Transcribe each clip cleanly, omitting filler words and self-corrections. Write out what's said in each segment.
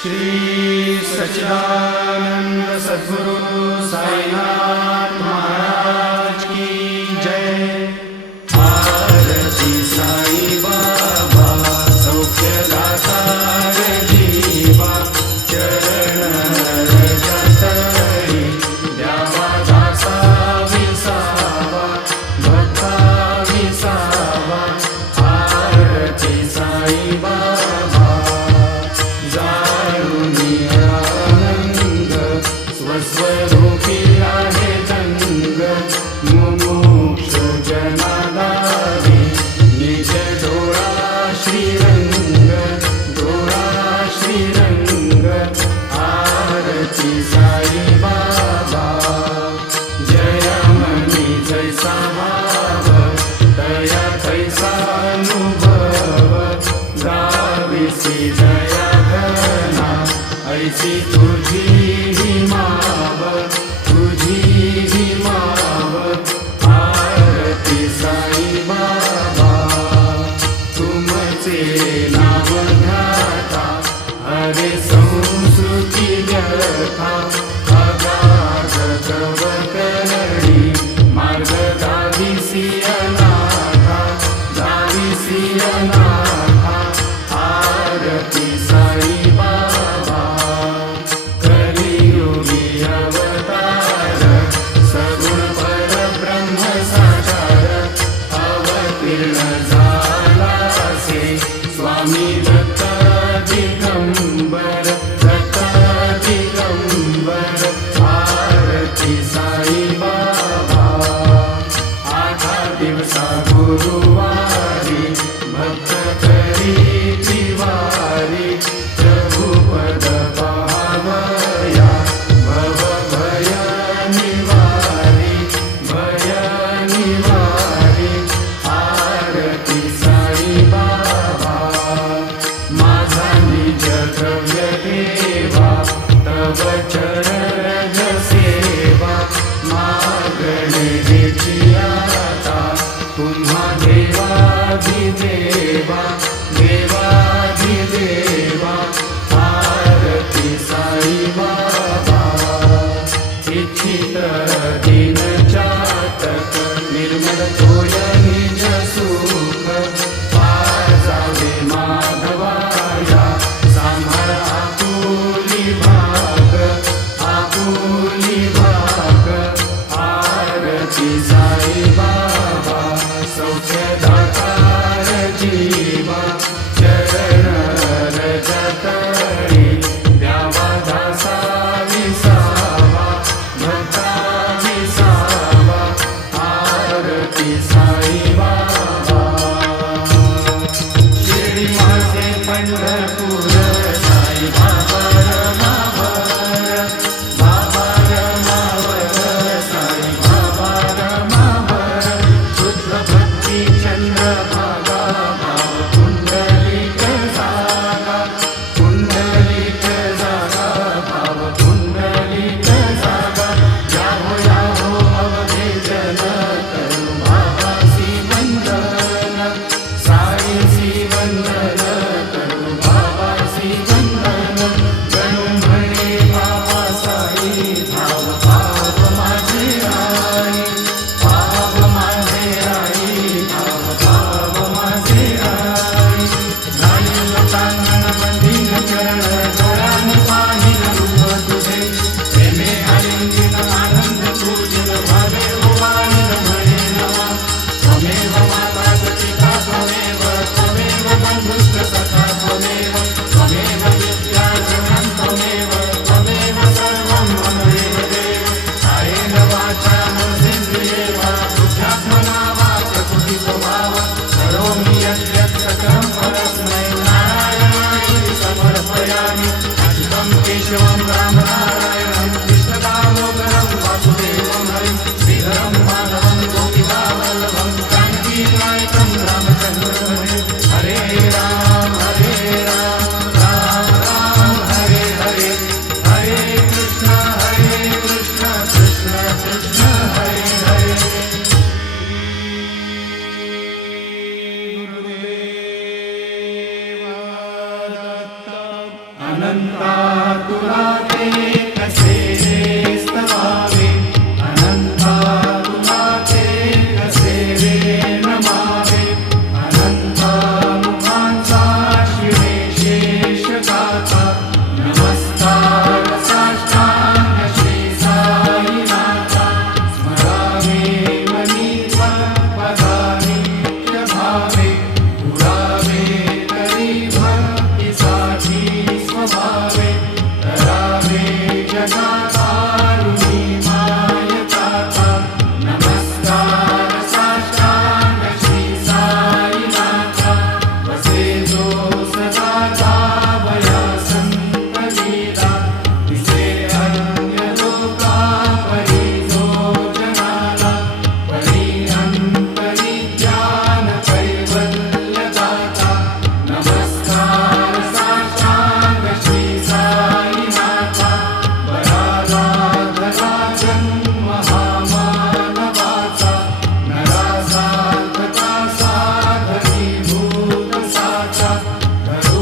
श्री सच्चिदानंद सद्गुरु साईनाथ महाराज की जय। आरती साई बाबा सौख्यदाता जीवा, चरण रजतरी द्यावा दासा विसावा, भक्ता विसावा। आरती साई बाबा स्वस्वरूपी आहे दंग, मुमुक्षु जनादारी निज डोळा श्रीरंग, डोळा श्रीरंग। आरती साई बाबा जय मनी जैसा भाव, दया तैसा अनुभव। गाविसी दया घना ऐसी तुझी माव, तुझी माव। आरती साई बाबा तुमचे नाव ध्याता, हरे संस्कृती व्यथा। अगाध तव करणी मार्ग दाविसी अनाथा, दाविसी अनाथा। आरती साई बाबा कलियुगी अवतार, सगुण परब्रह्म साकार। अवतीर्ण झालासे स्वामी दत्त दिगंबर, दत्त दिगंबर। आरती साई बाबा आठा दिवसा गुरुवारी, भक्त करी तिवारी। प्रभु पद पावया भव भय निवारी, भय निवारी। आरती साई बाबा माझा निज द्रव्य देवा, तव चरण सेवा। मागणे देची आता तुम्हा देवाधिदेवा, देवाधिदेवा। आरती साई बाबा इच्छित दिन चातक, निर्मल तोय निज सुख। पाजावे माधवाया सांभाळ आपुली भाग, आपुली भाग। आरती साई बाबा सौख्यदाता जीवा, चरण रजतरी द्यावा दासा विसावा, भक्ता विसावा। आरती साई बाबा शिर्डी माझे पंढरपूर, साई बाबा रमावर, बाबा रमावर, साई बाबा रमावर। शुद्ध भक्ती चंद्रभागा, भाव पुंडलिक जागा, पुंडलिक जागा, भाव पुंडलिक जागा। याहो याहो अवधेजन, करू बाबासी वंदन, साईसी वंदन, करू अनंता तुला ते कसे रे स्तवावे, अनंता तुला ते कसे रे नमावे, अनंता मुखांचा शिवे शेष गाथा, नमस्कार साष्टांग श्री साईनाथा, स्मरावे मनी त्वत्पदानि नित्य भावे, पुरावे तरी भक्तीसाठी स्वभावे, करावे जगाकारुणी मायताता, नमस्कार साष्टांग श्री साईनाथा, वसे जो सदा जावया संत लीला, दिसे अन्य लोका परी जो जनाला, परी अंतरी ज्ञान कैवल्य दाता, नमस्कार साष्टांग श्री साईनाथा, बराला धरा जन्म हा मानवाचा, नरा सार्थका साधनीभूत साचा, धरू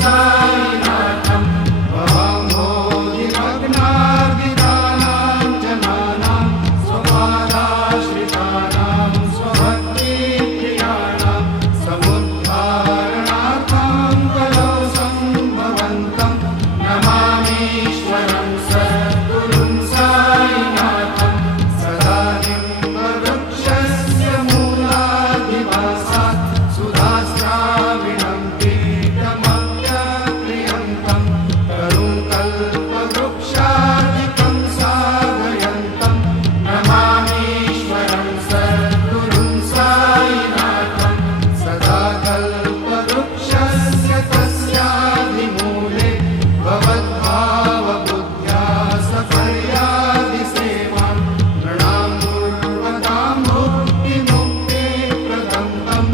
साईनाथम् अहं भोगिमग्नार्दितानां जनानां स्वपादाश्रितानां स्वभक्तिप्रियाणां समुद्धारणार्थं कलौ सम्भवन्तं नमामीश्वरं सद्गुरुं साईनाथं सदा निम्बवृक्षस्य मूलाधिवासात् सुधास्राविणं पीठमप्यप्रियन्तं तरुं कल्पवृक्षादिकं साधयन्तं नमामीश्वरं सद्गुरुं साईनाथं सदा कल्पवृक्षस्य तस्याधिमूले भवद्भावबुद्ध्या सपर्यादिसेवां नृणां मुक्तिमुक्तिप्रदं तं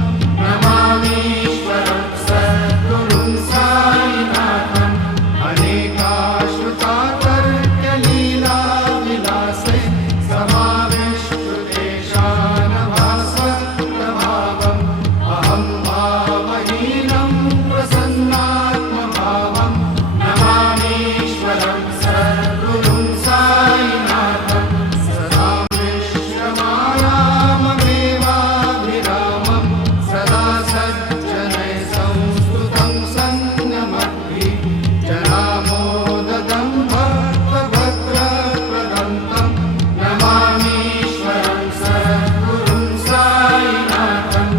नमामीश्वरं सद्गुरुं साईनाथम् अनेकाश्रुतातर्क्यलीलाविलासे समाविष्टुतेषानभास्वप्रभावम् अहं भावहीनं प्रसन्नात्मभावं नमामीश्वरं सद्गुरुं साईनाथम् सदा विश्वमायाममेवाभिरामं सदा सज्जनैः संस्तुतं सन्नमद्भिः जनामोददं भक्तभद्रप्रदं तं नमामीश्वरं सद्गुरुं साईनाथम्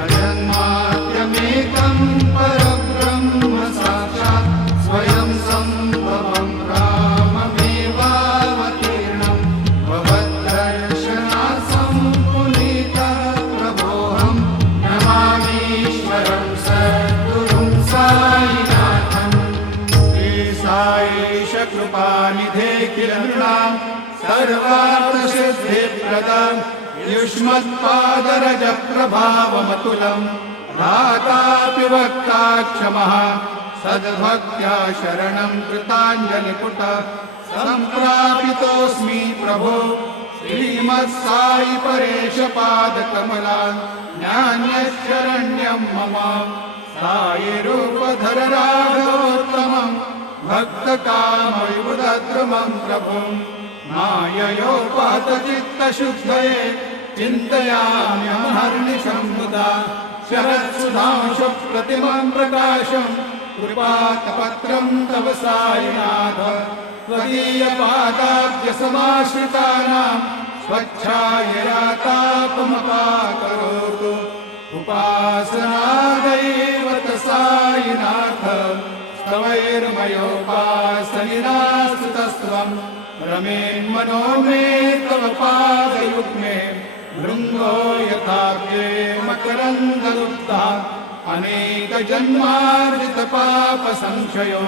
अजन्माद्यमेकं परब्रह्म साक्षात् स्वयं सम्भवं राममेवावतीर्णं भवद्दर्शनात् सम्पुनीतः प्रभोऽहं नमामीश्वरं सद्गुरुं साईनाथम् श्री साईश कृपानिधे किल नृणां सर्वार्थसिद्धिप्रदं युष्मत्पादरजप्रभावमतुलं धातापि वक्ता क्षमः सद्भक्त्या शरणं कृताञ्जलिपुट सम्प्रापितोऽस्मि प्रभो श्रीमत्साई परेशपादकमलात् नान्यशरण्यं मम सायिरूपधर राघवोत्तमं भक्तकामविबुधद्रुमं प्रभुं माययोपातचित्तशुद्धये चिन्तयाम्यहर्निशं मुदा शरत्सुधांशुप्रतिमं प्रकाशं कृपातपत्रं तव साईनाथ त्वदीयपादाब्जसमाश्रितानां स्वच्छायया तापमपाकरोतु उपासनादैवत साईनाथ स्तवैर्मयोपासनिरास्तुतस्त्वं रमेन्मनो मे तव पादयुग्मे भृङ्गो यथाब्जे मकरन्दलुब्धा अनेकजन्मार्जितपापसंशयो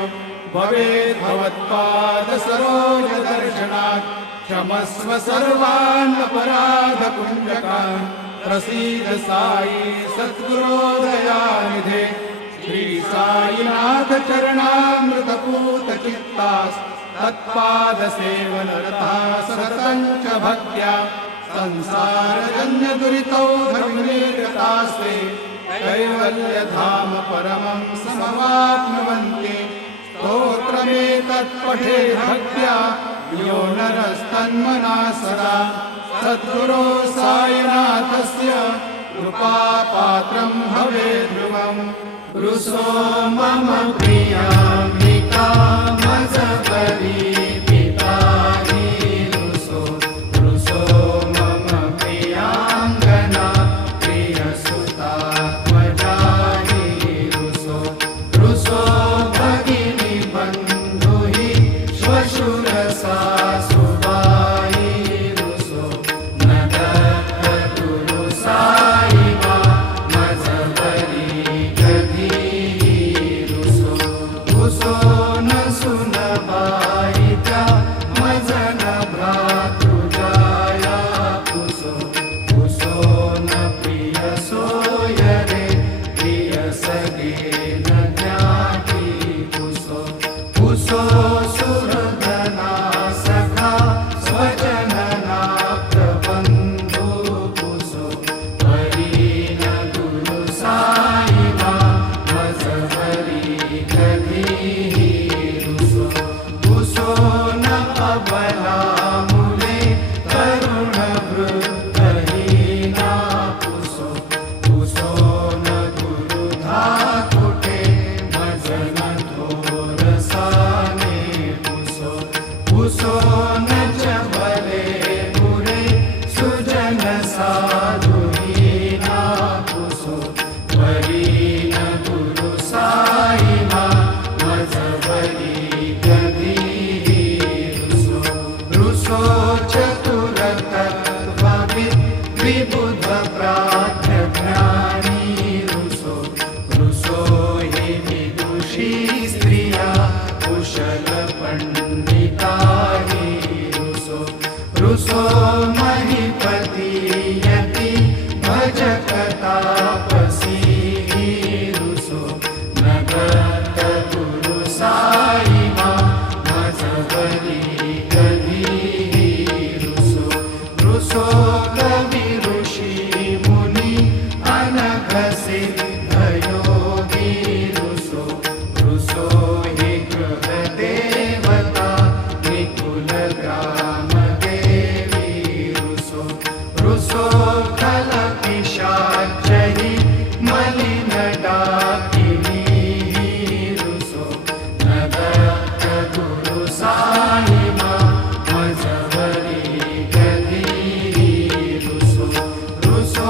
भवेत् भवत्पादसरोजदर्शनात् क्षमस्व सर्वान् अपराधपुञ्जकान् प्रसीद साई सद्गुरो दयानिधे श्री साईनाथ चरणामृतपूतचित्तास् तत्पादसेवनरता सततं च भक्त्या संसारजन्यदुरितौ धर्मनिर्गतास्ते कैवल्यधाम परमं समवाप्नुवन्ति स्तोत्रमेतत्पठे भक्त्या यो नरस्तन्मना सदा सद्गुरो साईनाथस्य कृपापात्रं भवेत् ध्रुवम् रुसो मम प्रियाम्बिका मजपरी पितानि रुसो रुसो मम प्रियाङ्गना प्रियसुतात्मजानि रुसो रुसो भगिनी बन्धुहि श्वशुरसा सुबाई रुसो न दत्तगुरु साई मा मजपरी रुसो न सुनबाई त्या मजन भ्रातृजाया पुसो पुसो न प्रिय सोयरे प्रिय सगे न ज्ञाति पुसो पुसो सुहृदना सखा स्वजनना प्रबन्धु पुसो परी न गुरु साई मा मजहरी अबला मुले तरुण वृद्धहीना पुसो पुसो न गुरुधा कुटे मज न थोरसाने पुसो पुसो न चबले बुरे सुजन साधुहीना पुसो वरी न गुरु साईमा मज वरी कधी रुसो रुसो चतुर तत्त्वविद विबुध प्राज्ञ ज्ञानी रुसो रुसो हि विदुषी स्त्रिया कुशल पंडिताही रुसो रुसो महीपति यति भजक तापसी रुसो नगत गुरु साईमा मज वरी कधी रुसो रुसो कवि ऋषि मुनि अनघ सिद्ध योगी रुसो रुसो हि गृह देवता निकुल ग्राम देवी रुसो रुसो खल पिशाचहि मलिन डाकिनी रुसो नगत गुरु साईमा मज वरी कधी रुसो रुसो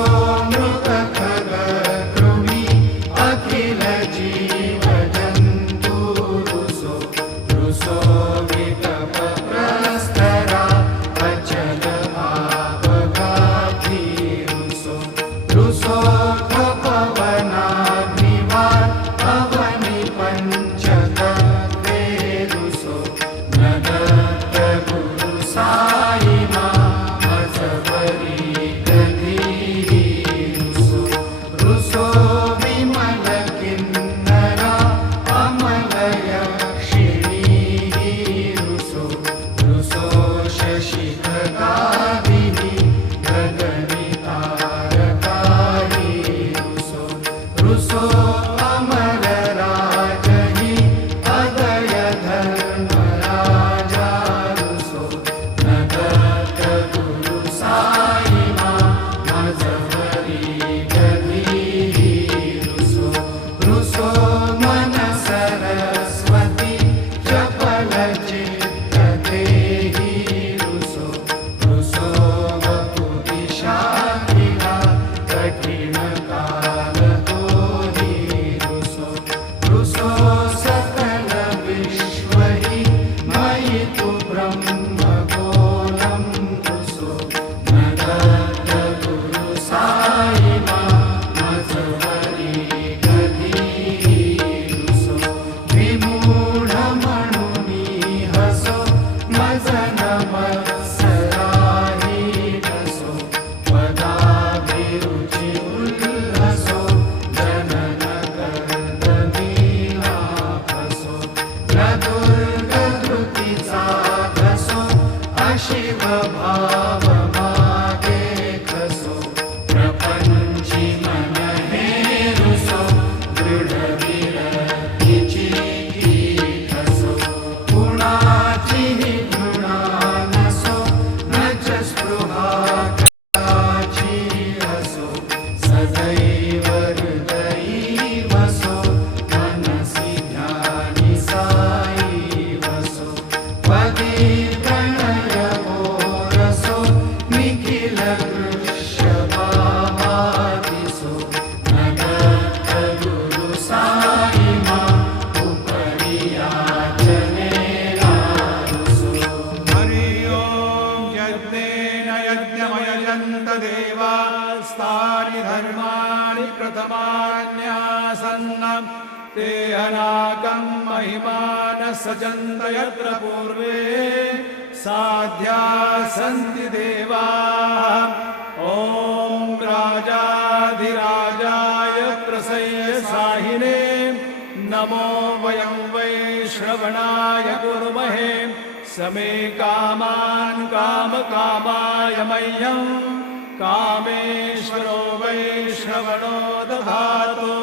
मृत खग कृमि अखिल जीव जन्तु रुसो रुसो विकप प्रस्तरा अचल आपघाती रुसो रुसो खपवनाग्निवार अवनि पंचतत्वे रुसो नगत गुरु साईमा मज वरी कधी रुसो रुसो विमल किन्नरा अमल यक्षिणी रुसो रुसो शशि खगादिनी गगनि तारकाही रुसो रुसो अमर राजहि अदय धर्मराजा रुसो नगत गुरु साईमा मज वरी कधी रुसो रुसो मन सरस्वती चपल चित्त देहि रुसो रुसो वपु दिशाखिला कठिन काल तोहि रुसो रुसो सकल विश्वहि मयि तु ब्रह्म गोलं रुसो नगत गुरु साईमा मज वरी कधी रुसो विमूढ मणुनी हसो मज नमत्सराहि रसो पदाभिरुचि उल्लसो जनन कर्दनीला फसो प्रदुर्ग धृतीचा घसो अशिव भाव मागे खसो प्रपंची मन हे रुसो दृढ विरक्तीची ठसो गुणाची हि घृणा नसो न च स्पृहा कदाची असो सदैव हृदयी वसो मनसि ध्यानि साई वसो पदी प्रणय रसो निखिल वृषभादिसो नगत गुरु साईमा उपरि याचनेना रुसो हरि ओम यज्ञेन यज्ञमयजन्त देवास्तानि धर्माणि प्रथमान्यासन्नं ते अनाकं महिमानः सचन्त यत्र पूर्वे साध्या सन्ति देवाः ॐ राजाधिराजाय प्रसह्य साहिने नमो वयं वै श्रवणाय कुर्महे समे कामान् कामकामाय मह्यं कामेश्वरो वै श्रवणो दधातु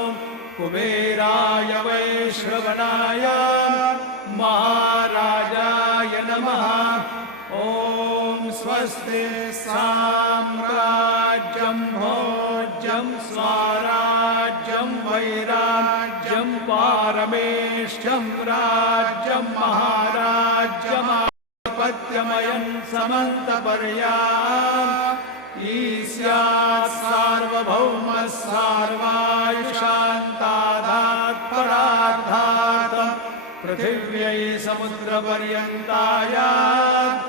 कुबेराय वै श्रवणाय महाराजाय नमः। ॐ स्वस्ति साम्राज्यं भोज्यं स्वराज्यं वैराज्यं पारमेष्ठ्यं राज्यं महाराज्यमाधिपत्यमयं समन्तपर्याम् ईस्यात् सार्वभौमः सार्वायुषान्तादात् परार्धात् पृथिव्यै समुद्रपर्यन्तायात्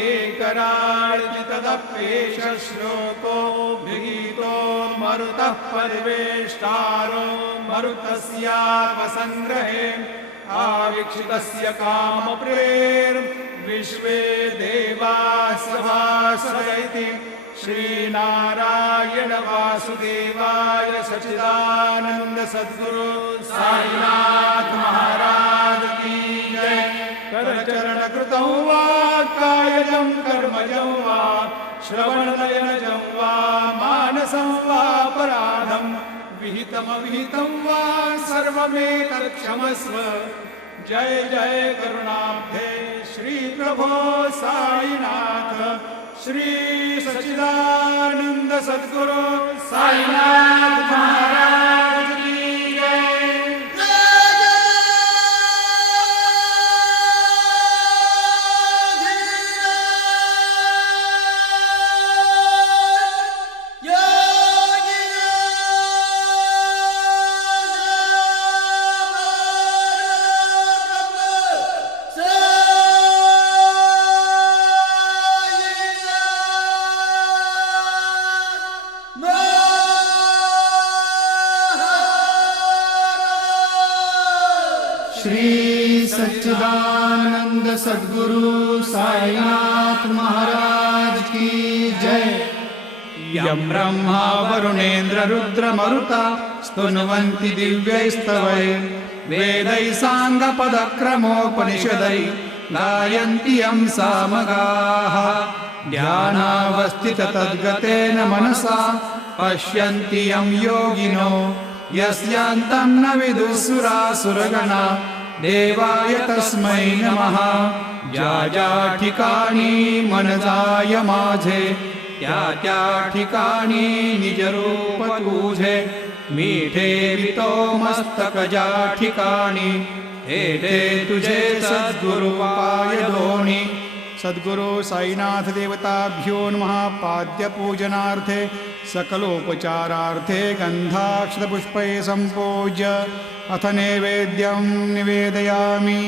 एकरार्जितदप्येष श्लोको विहितो मरुतः परिवेष्टारो मरुतस्यावसङ्ग्रहे आवीक्षितस्य कामप्रेर्विश्वे देवाः सभासद श्रीनारायण वासुदेवाय सच्चिदानंद सद्गुरु साईनाथ महाराज की जय। करचरण कृतं वा कायजं कर्मजं वा श्रवणनयनजं वा मानसं वा अपराधं विहितमविहितं वा सर्वमेतत् क्षमस्व। जय जय करुणाब्धे श्री प्रभो साईनाथ श्री सच्चिदानंद सद्गुरु साईनाथ महाराज की जय। श्री सच्चिदानंद सद्गुरु साईनाथ महाराज की जय। यं ब्रह्मा वरुणेन्द्र रुद्र मरुता स्तुन्वन्ति दिव्यैस्तवैः वेदैः साङ्गपदक्रमोपनिषदैः गायन्ति यं सामगाः ध्यानावस्थिततद्गतेन मनसा पश्यन्ति यं योगिनो यस्यान्तं न विदुःसुरासुरगणा देवाय तस्मै नमः। ज्या ज्या ठिकाणी मन जाय माझे त्या त्या ठिकाणी निज रूप तुझे मीठे वितो मस्तक ज्या ठिकाणी हे तुझे सद्गुरु पाय दोणी। सद्गुरु साईनाथ देवताभ्यो नमः। पाद्य पूजनार्थे सकलोपचारार्थे गन्धाक्षतपुष्पैः सम्पूज्य अथ नैवेद्यं निवेदयामि।